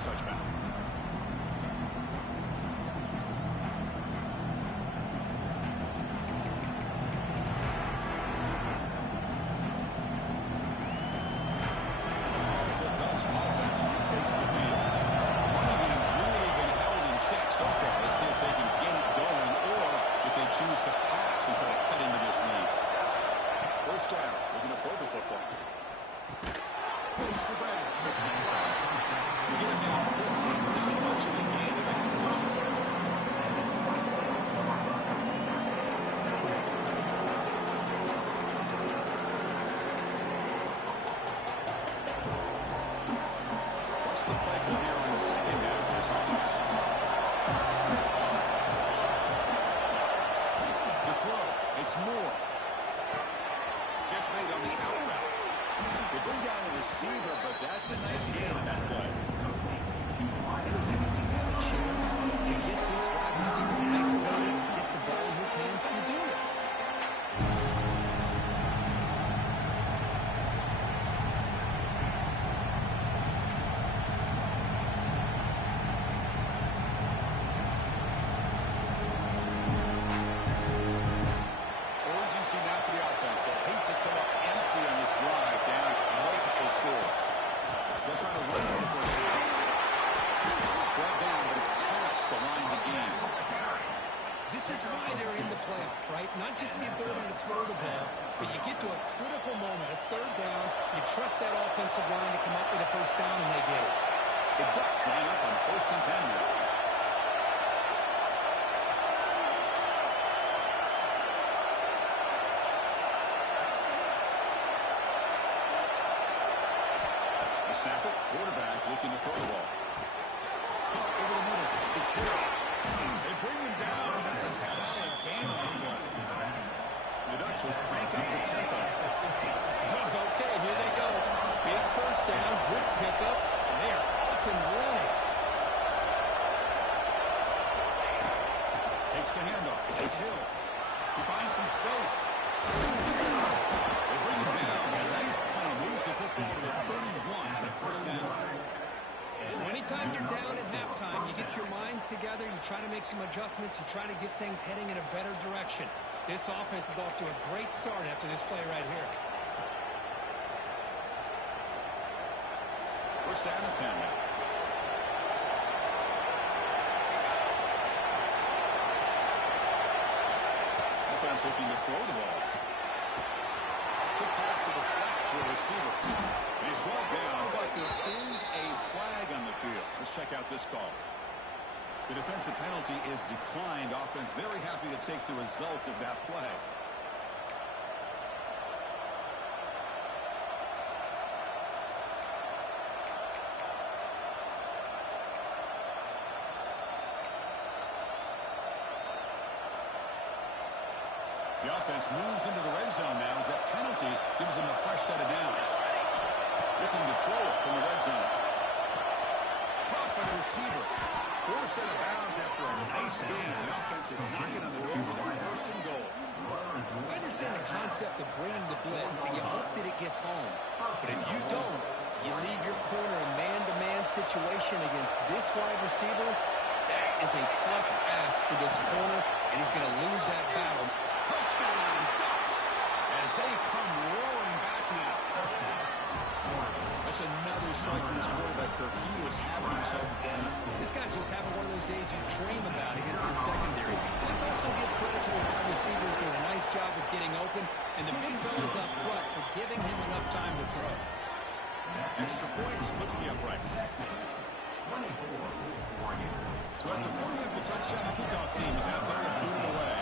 touchback. Choose to pass and try to cut into this lead. First down, looking to throw the football. Takes the ground. That's a flag. You get him down quickly, not much of a gain to that completion. What's the play call here on second down for this offense? It's Moore. Gets made on the out route. They bring down the receiver, but that's a nice gain in that play. Anytime you have a chance to get this wide receiver isolated, get the ball in his hands, you do it. Now for the offense that hates to come up empty on this drive down multiple scores. They'll try to run for the first down. Brought down, but it's past the line to gain. This is why they're in the playoff, right? Not just the ability to throw the ball, but you get to a critical moment, a third down, you trust that offensive line to come up with a first down, and they get it. The Bucs line up on 1st and 10 now. Snapper, quarterback looking to throw the ball. Caught over the middle. It's here. They bring him down. That's a solid gain on the play. The Ducks will crank up the tempo. Okay, here they go. Big first down, good pickup, and they are off and running. Takes the handoff. It's Hill. He finds some space. They bring him down. A nice play. Moves the football to the 31 and a first down. Anytime you're down at halftime, you get your minds together, you try to make some adjustments, you try to get things heading in a better direction. This offense is off to a great start after this play right here. First down and 10 now. Offense looking to throw the ball. Quick pass to the flat to a receiver. He's brought down, but there is a flag on the field. Let's check out this call. The defensive penalty is declined. Offense very happy to take the result of that play. The offense moves into the red zone now as that penalty gives them a fresh set of downs. Looking to throw it from the red zone. Caught by the receiver. Forced out of bounds after a nice gain. The offense is knocking on the door with a first and goal. I understand the concept of bringing the blitz, and you hope that it gets home. But if you don't, you leave your corner in man-to-man situation against this wide receiver. That is a tough ask for this corner, and he's going to lose that battle. Touchdown, Ducks, as they come roaring back now. That's another strike from this quarterback, Kirk. He was having himself a day. This guy's just having one of those days you dream about against the secondary. Let's also give credit to the wide receivers doing a nice job of getting open, and the big fellas up front for giving him enough time to throw. Extra point splits the uprights. So after putting up the touchdown, the kickoff team is out there to boot it away.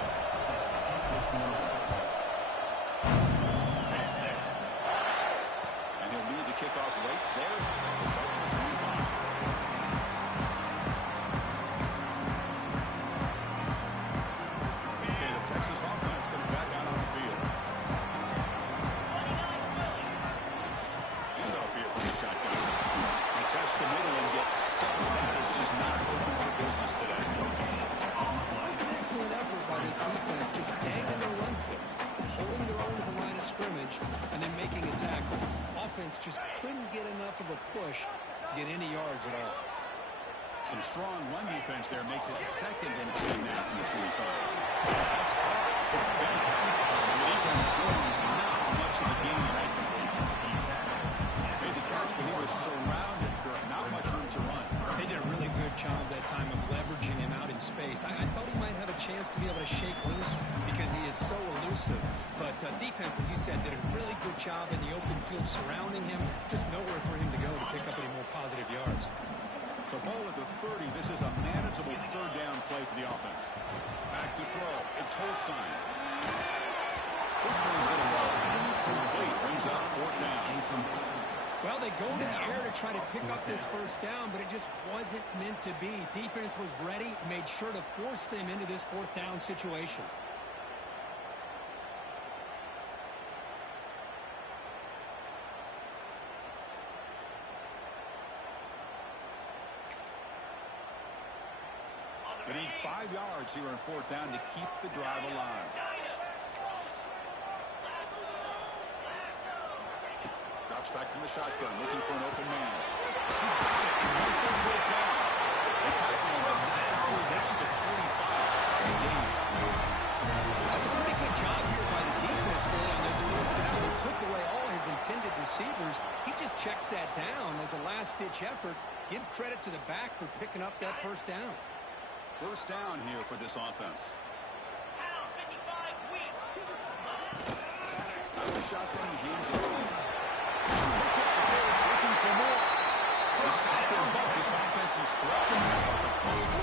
And he'll lead the kickoff right there to start with the 25. Okay, the Texas offense comes back out on the field. Handoff here from the shotgun. He tests the middle and gets stuck. That is just not open for business today. It's an excellent effort by this defense, just staying in their run fits, holding their own at the line of scrimmage, and then making a tackle. Offense just couldn't get enough of a push to get any yards at all. Some strong run defense there makes it 2nd and 10 now from the 25. That's caught. It's been. The defense swarms not much of the game in that completion. Made the catch, but he was surrounded for not much room to run. They did a really good job that time of leveraging him out in space. I thought he might have a chance to be able to shake loose because he is so elusive. But defense, as you said, did a really good job in the open field surrounding him. Just nowhere for him to go to pick up any more positive yards. So ball at the 30. This is a manageable 3rd down play for the offense. Back to throw. It's Holstein. This one's going to fall incomplete. Brings up 4th down. Well, they go to the air to try to pick up this 1st down, but it just wasn't meant to be. Defense was ready, made sure to force them into this 4th down situation. They need 5 yards here on 4th down to keep the drive alive. Drops back from the shotgun, looking for an open man. He's got it. One foot goes down. They tackle him, but not before he hits the 45. Sorry, Dave. That's a pretty good job here by the defense really on this 4th down. He took away all his intended receivers. He just checks that down as a last-ditch effort. Give credit to the back for picking up that 1st down. 1st down here for this offense. Out of the shotgun, he hands it off. Looks at the pace, looking for more. They stop him, but this offense is threatening him off the plus 43.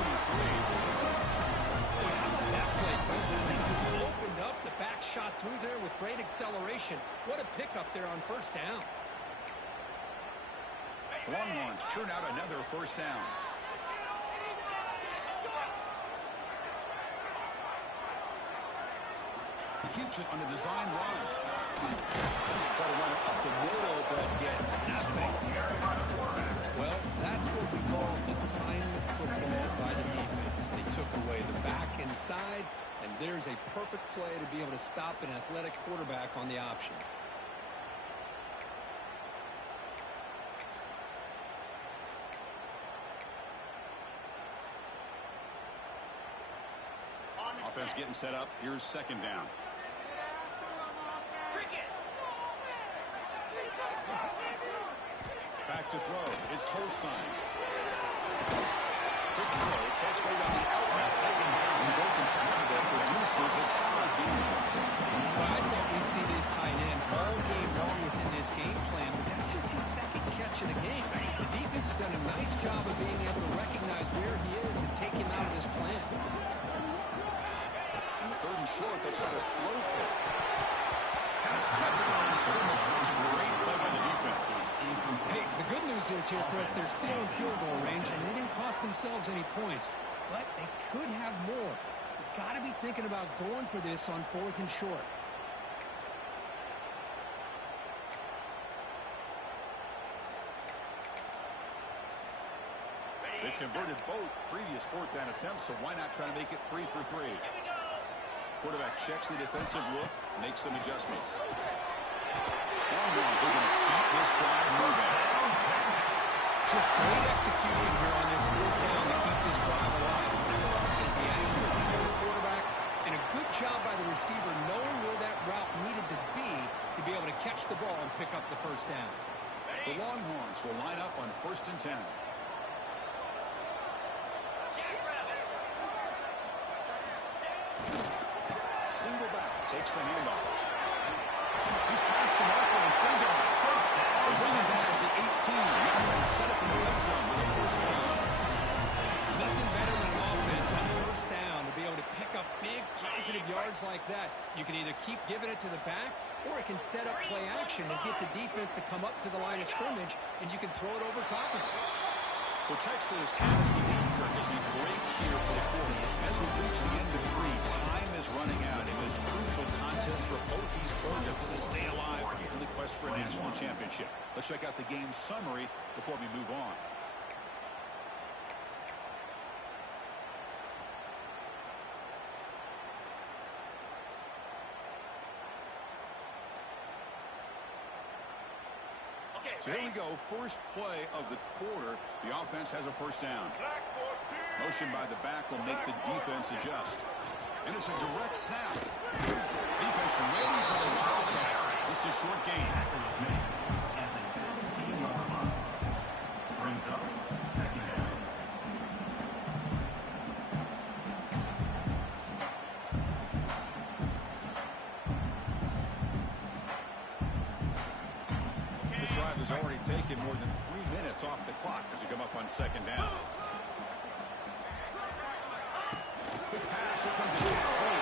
Boy, how about that play, Chris? That thing just opened up. The back shot through there with great acceleration. What a pickup there on 1st down. Longhorns churn out another 1st down. Keeps it on a design run. Try to run it up the middle, but get nothing. Well, that's what we call assignment football by the defense. They took away the back inside, and there's a perfect play to be able to stop an athletic quarterback on the option. Offense getting set up. Here's 2nd down. Back to throw. It's Holstein. Quick throw. Catch made on the outlet. And broken tackle that produces a solid game. Well, I thought we'd see this tight end all game long within this game plan, but that's just his 2nd catch of the game. The defense has done a nice job of being able to recognize where he is and take him out of this plan. 3rd and short, they'll try to throw for it. Pass tipped to the line of scrimmage. It's a great play by the defense. Hey, the good news is here, Chris, they're still in field goal range, and they didn't cost themselves any points. But they could have more. They've got to be thinking about going for this on 4th and short. They've converted both previous 4th down attempts, so why not try to make it 3 for 3? Quarterback checks the defensive look, makes some adjustments. Longhorns are going to keep this drive moving. Just great execution here on this 4th down to keep this drive alive. Is the accuracy by the quarterback and a good job by the receiver knowing where that route needed to be able to catch the ball and pick up the 1st down. The Longhorns will line up on 1st and 10. Single back, takes the handoff. He's past the marker and single. They bring him down at the 18. Now set up in the red zone with a 1st down. Nothing better than an offense on 1st down to be able to pick up big positive yards like that. You can either keep giving it to the back, or it can set up play action and get the defense to come up to the line of scrimmage, and you can throw it over top of it. So Texas has the lead, Kirk, as we break here for the quarter. As we reach the end of 3, time is running out in this crucial contest for both these programs to stay alive in the quest for a national championship. Let's check out the game summary before we move on. Okay, So here we go, first play of the quarter. The offense has a first down. Motion by the back will make the defense adjust. And it's a direct snap. Defense ready for the Wildcat. Just a short gain. This drive has already taken more than 3 minutes off the clock as we come up on second down. Good pass. Here comes a jet sweep.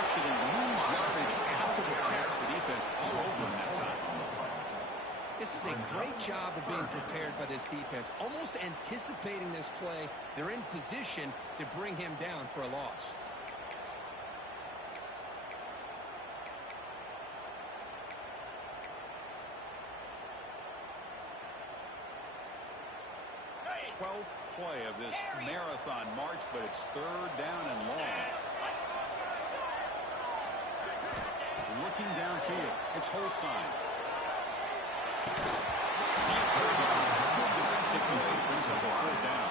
Actually lose yardage after the catch. The defense all over him that time. This is a great job of being prepared by this defense. Almost anticipating this play. They're in position to bring him down for a loss. Play of this marathon march, but it's third down and long. Looking downfield, it's Holstein. Defensive play brings up a fourth down.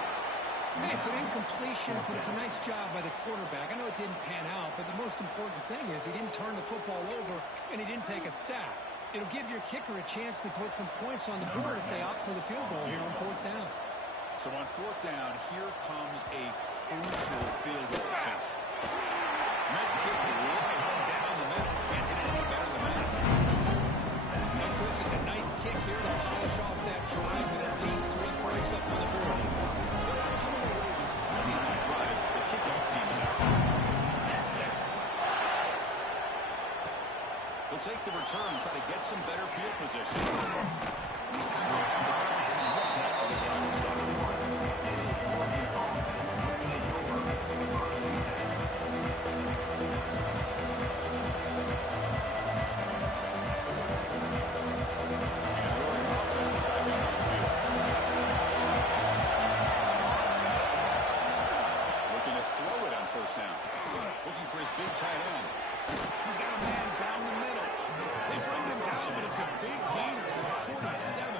Hey, it's an incompletion, but it's a nice job by the quarterback. I know it didn't pan out, but the most important thing is he didn't turn the football over and he didn't take a sack. It'll give your kicker a chance to put some points on the board if they opt for the field goal here on fourth down. So on fourth down, here comes a crucial field goal attempt. Net kick right down the middle. Can't get any better than that. And Chris, it's a nice kick here to polish off that drive with at least 3 points up on the board. So after coming away with 3 on that drive, the kickoff team is out. He'll take the return and try to get some better field position. He's tackled at the 21. That's where the drive will start. First down. Looking for his big tight end. He's got a man down the middle. They bring him down, but it's a big gainer to the 47.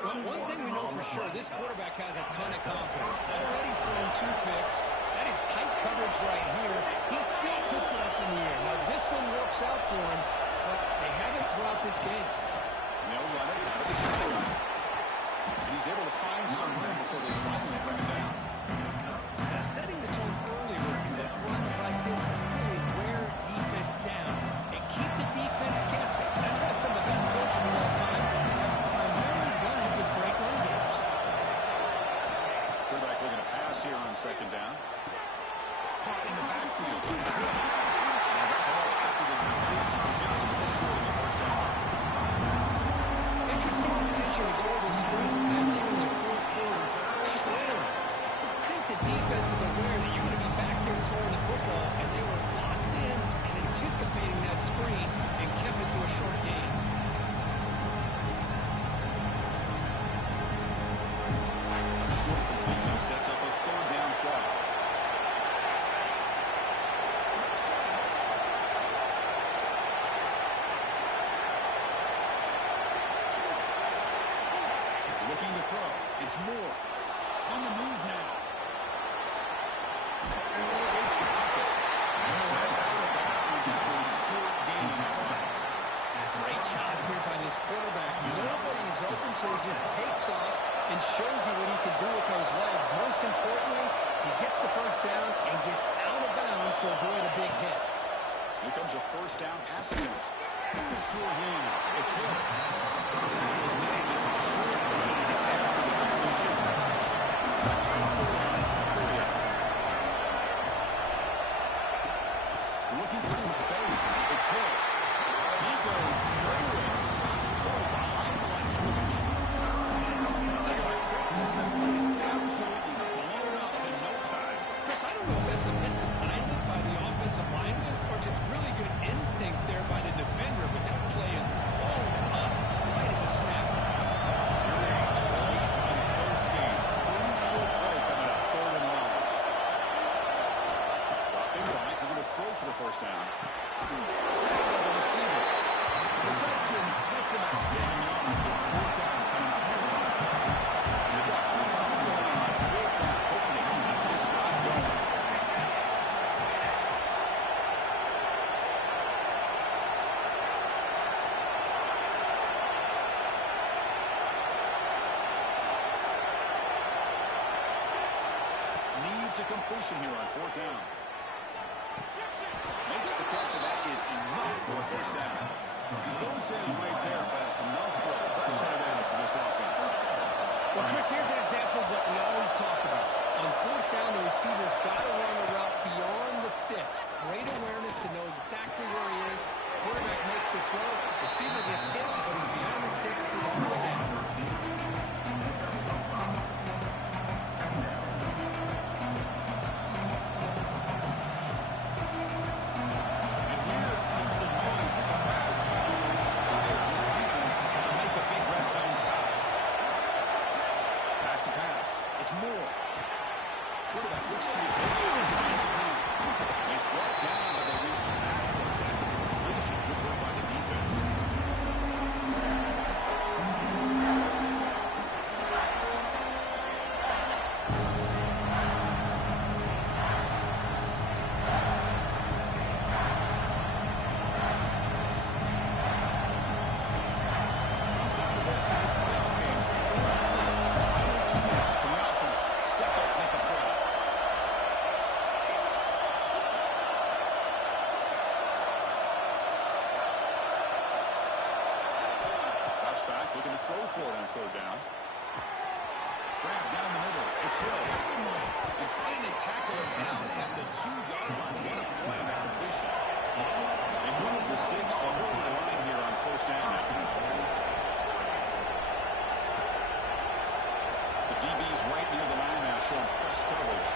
Well, one thing we know for sure, this quarterback has a ton of confidence. Already he's thrown 2 picks. That is tight coverage right here. He still puts it up in the air. Now, this one works out for him, but they haven't throughout this game. They'll run it out of the shotgun. And he's able to find some room before they finally bring him down. Setting the tone early with good runs like this can really wear defense down and keep the defense guessing. That's why some of the best coaches of all time have primarily done it with great run games. Quarterback looking to pass here on second down. Caught in the backfield. It's good. And that ball after the completion just short of the first down. Interesting decision to go over screen pass here in the fourth quarter. The defense is aware that you're going to be back there throwing the football, and they were locked in and anticipating that screen and kept it to a short gain. Short completion sets up a third down play. Looking to throw. It's Moore. On the move now. Escapes the pocket. Out of the bounds and for a short gain in time. Great job here by this quarterback. Nobody's open, so he just takes off and shows you what he can do with those legs. Most importantly, he gets the first down and gets out of bounds to avoid a big hit. Here comes a first down pass attempt. Sure hands. It's him. The tackle is made just a short gain after the completion. That's from the line for you. Looking for some space. It's him. He goes through and stops behind the line scrimmage. Take a quick look. That play is absolutely blown up in no time. Chris, I don't know if that's a misassignment by the offensive lineman or just really good instincts there by the defender, but that play is blown up right at the snap. Post-game, crucial play coming up, third and long. Dropping back, we're going to throw for the first down. The receiver. Reception makes about 7 yards with 4th down coming up. And the Bucs will come to the line on 4th down, hoping to keep this drive going. Needs a completion here on 4th down. Makes the catch, and that is enough for a 1st down. He goes down right there, but it's enough for a fresh set of downs for this offense. Well, Chris, here's an example of what we always talk about. On 4th down, the receiver's got to run a route beyond the sticks. Great awareness to know exactly where he is. Quarterback makes the throw. Receiver gets hit, but he's beyond the sticks for the 1st down. Looking to throw for it on 3rd down. Grab down the middle. It's Hill. And finally tackle him down at the 2-yard line. What a play on that completion. They move the 6. They'll hold the line here on 1st down now. The DB's right near the line now, showing press coverage.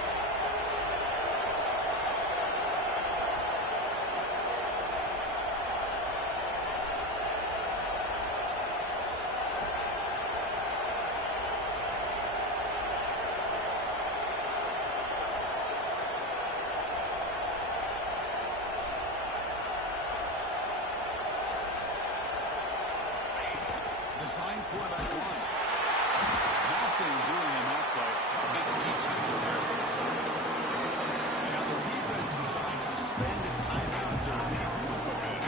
Design quarterback run. Nothing doing in that play. A big D-tackle there for the start. And now the defense decides to spend a timeout to regroup a bit.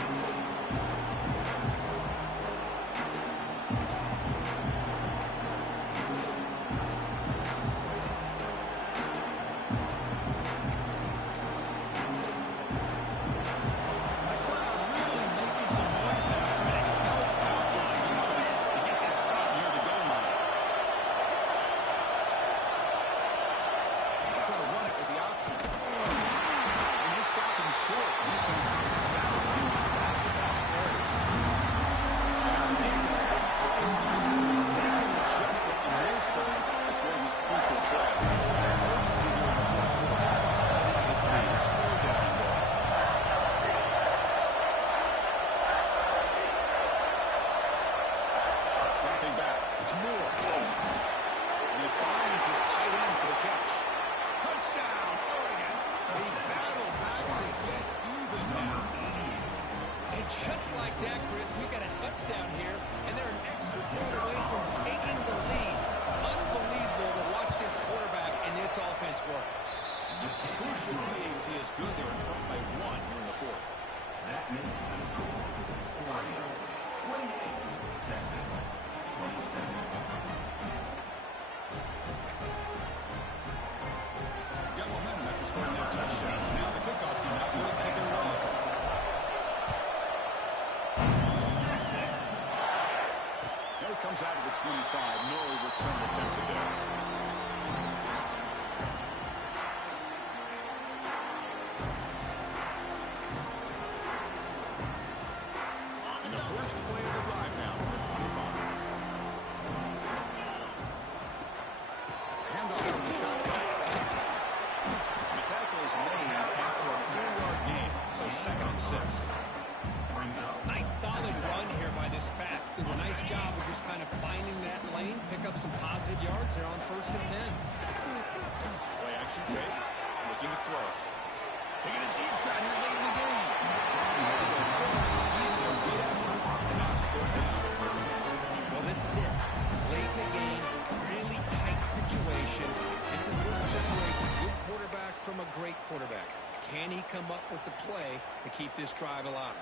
The crowd really making some noise now, trying to help out this defense to get this stop near the goal line. Try to run it with the option. And he's stopping short. Defense is stout. Back-to-back plays. And now the defense will call a timeout, make an adjustment on their side before this crucial play. Urgency here on the board. They must get into this next third down goal. Dropping back. It's Moore. And he finds his tight end for the catch. Touchdown, Oregon. They battle back to get even now. And just like that, Chris, we've got a touchdown here, and they're an extra point away from taking the lead. Unbelievable to watch this quarterback and this offense work. Crucial PAT is good. They're in front by 1 here in the 4th. That makes the score Oregon 28, Texas 27. Got momentum after scoring that touchdown. Now the kickoff team out there to kick it away. Here it comes out of the 25. No return attempted there. And the first play of the drive now from the 25. Handoff from the shotgun. The tackle is made after a 4-yard gain, so 2nd and 6. Nice solid run here by this back. Did a nice job of just kind of finding that lane, pick up some positive yards there on 1st and 10. Play action fake, looking to throw. Taking a deep shot here late in the game. Well, this is it. Late in the game, really tight situation. This is what separates a good quarterback from a great quarterback. Can he come up with the play to keep this drive alive?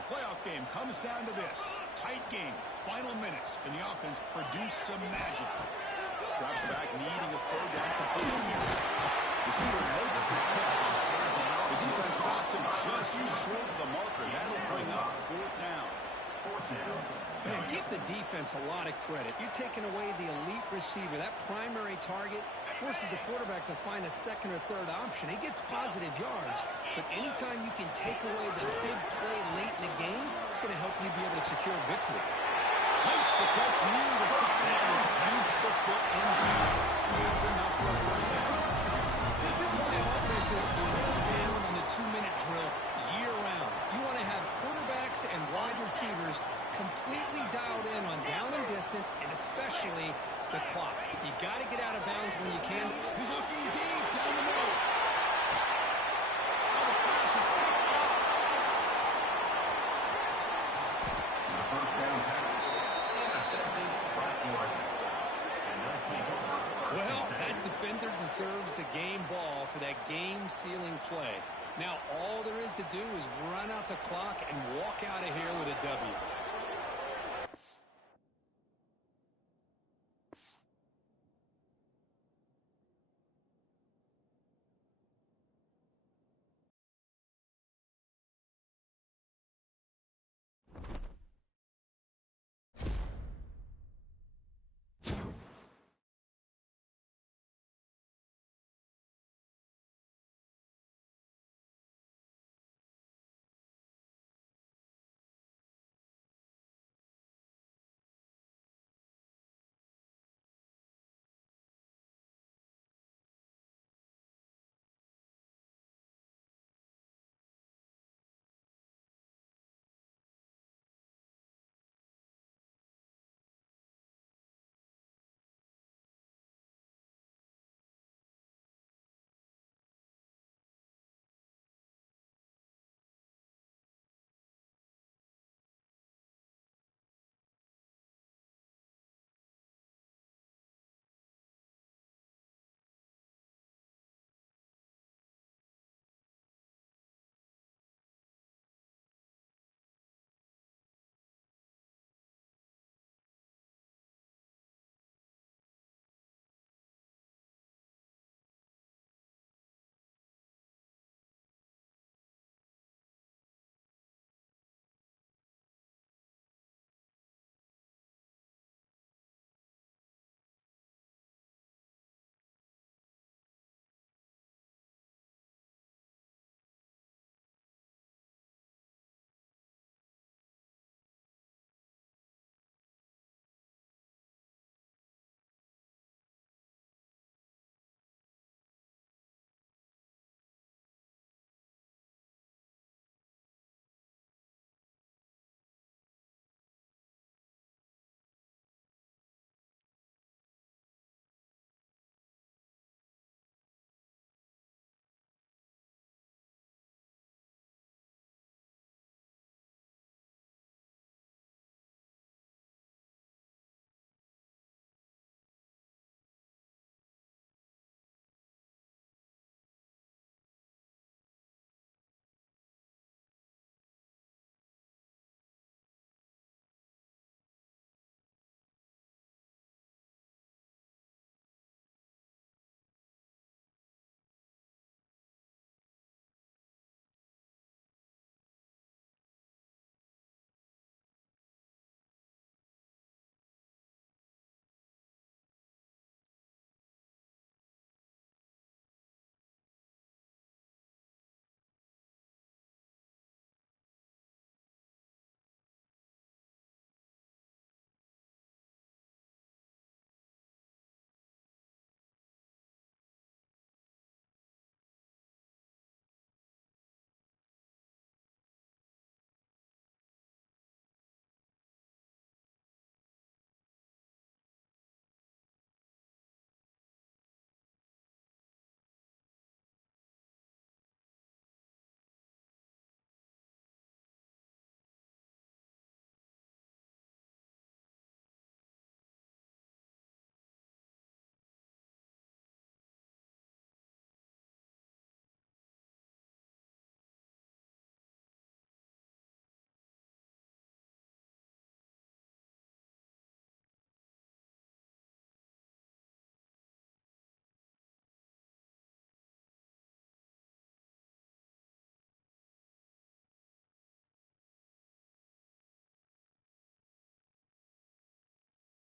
The playoff game comes down to this. Tight game. Final minutes, and the offense produced some magic. Drops back, needing a third down completion here. Receiver makes the catch. The defense stops him just short of the marker. That'll bring up fourth down. Man, give the defense a lot of credit. You're taking away the elite receiver. That primary target forces the quarterback to find a second or third option. He gets positive yards, but anytime you can take away the big play late in the game, it's going to help you be able to secure victory. Makes the catch near the sideline and keeps the foot in bounds. It's enough for a first down. This is why offenses drill down on the 2-minute drill year-round. You want to have quarterbacks and wide receivers completely dialed in on down and distance, and especially the clock. You got to get out of bounds when you can. He's looking deep down the middle. Oh, the pass is picked off. The first down pass. Intercepted by Oregon. Well, that defender deserves the game ball for that game-sealing play. Now, all there is to do is run out the clock and walk out of here with a W.